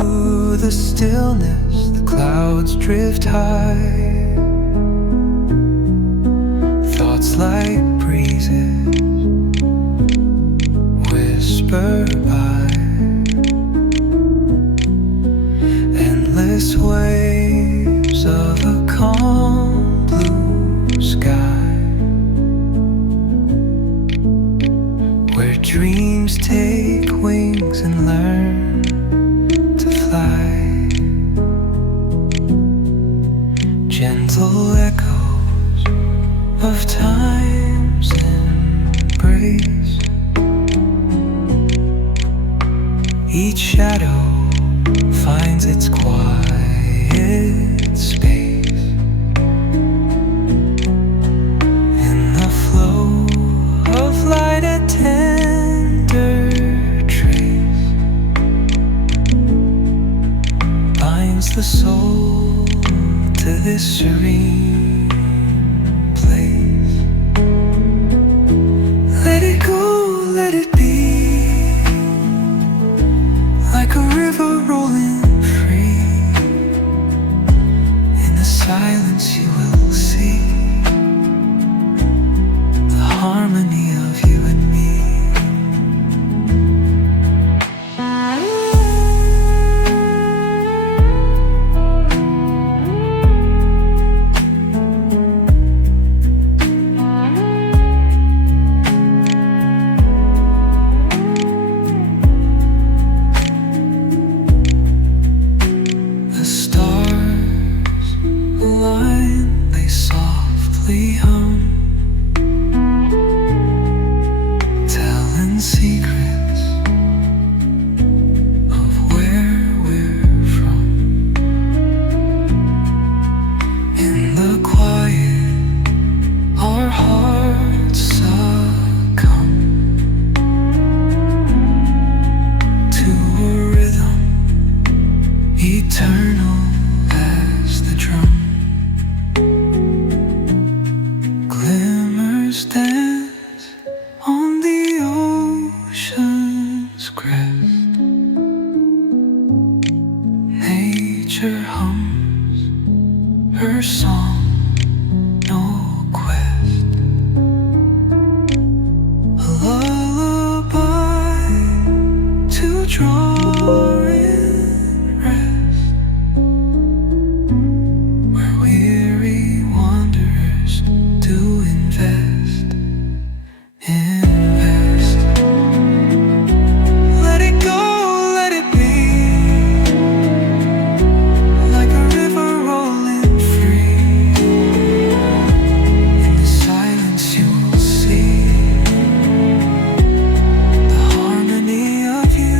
Through the stillness, the clouds drift high. Thoughts like breezes whisper by. Endless waves of a calm blue sky, where dreams take wings and learn to fly. Gentle echoes of time's embrace. Each shadow finds its quiet space in the flow of light, a tender trace binds the soul to this serene place. Let it go, let it be, like a river rolling free. In the silence you will see the harmony of you and me. The stars align, they softly hum, telling secrets of where we're from. In the quiet, our hearts succumb to a rhythm eternal as the drum. Glimmers dance on the ocean's crest. Nature hums her song, no quest. A lullaby to draw in rest, where weary wanderers do invest. Let it go, let it be, like a river rolling free. In the silence you will see the harmony of you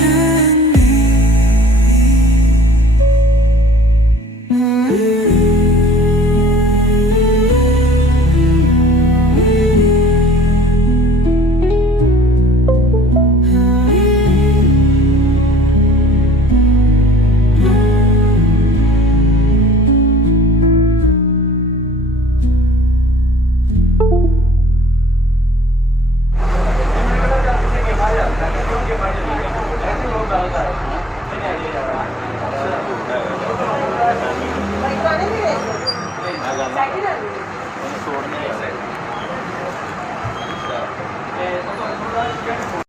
and me.